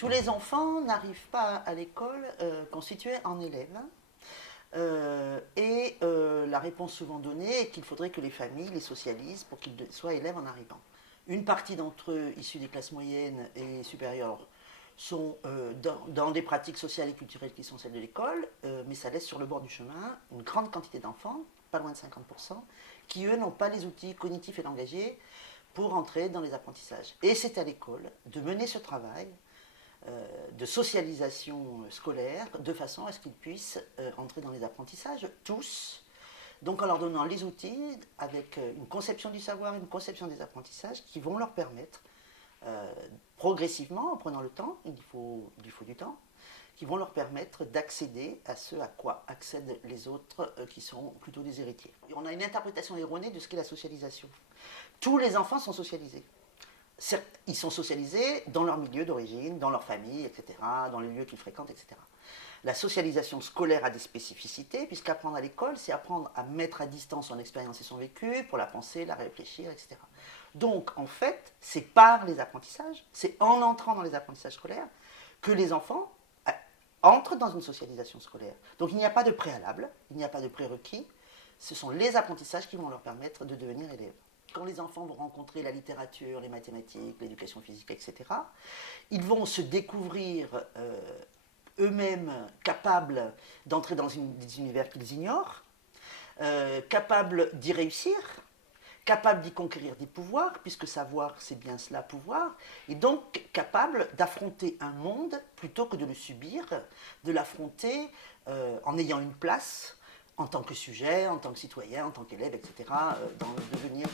Tous les enfants n'arrivent pas à l'école constitués en élèves. La réponse souvent donnée est qu'il faudrait que les familles les socialisent pour qu'ils soient élèves en arrivant. Une partie d'entre eux, issus des classes moyennes et supérieures, sont dans des pratiques sociales et culturelles qui sont celles de l'école, mais ça laisse sur le bord du chemin une grande quantité d'enfants, pas loin de 50%, qui eux n'ont pas les outils cognitifs et langagiers pour entrer dans les apprentissages. Et c'est à l'école de mener ce travail de socialisation scolaire de façon à ce qu'ils puissent entrer dans les apprentissages, tous, donc en leur donnant les outils avec une conception du savoir, une conception des apprentissages qui vont leur permettre progressivement, en prenant le temps, il faut du temps, qui vont leur permettre d'accéder à ce à quoi accèdent les autres qui sont plutôt des héritiers. Et on a une interprétation erronée de ce qu'est la socialisation. Tous les enfants sont socialisés. Certes, ils sont socialisés dans leur milieu d'origine, dans leur famille, etc., dans les lieux qu'ils fréquentent, etc. La socialisation scolaire a des spécificités, puisqu'apprendre à l'école, c'est apprendre à mettre à distance son expérience et son vécu pour la penser, la réfléchir, etc. Donc, en fait, c'est par les apprentissages, c'est en entrant dans les apprentissages scolaires que les enfants entrent dans une socialisation scolaire. Donc, il n'y a pas de préalable, il n'y a pas de prérequis, ce sont les apprentissages qui vont leur permettre de devenir élèves. Quand les enfants vont rencontrer la littérature, les mathématiques, l'éducation physique, etc., ils vont se découvrir eux-mêmes capables d'entrer dans des univers qu'ils ignorent, capables d'y réussir, capables d'y conquérir des pouvoirs, puisque savoir, c'est bien cela, pouvoir, et donc capables d'affronter un monde plutôt que de le subir, de l'affronter en ayant une place, en tant que sujet, en tant que citoyen, en tant qu'élève, etc., dans leur devenir.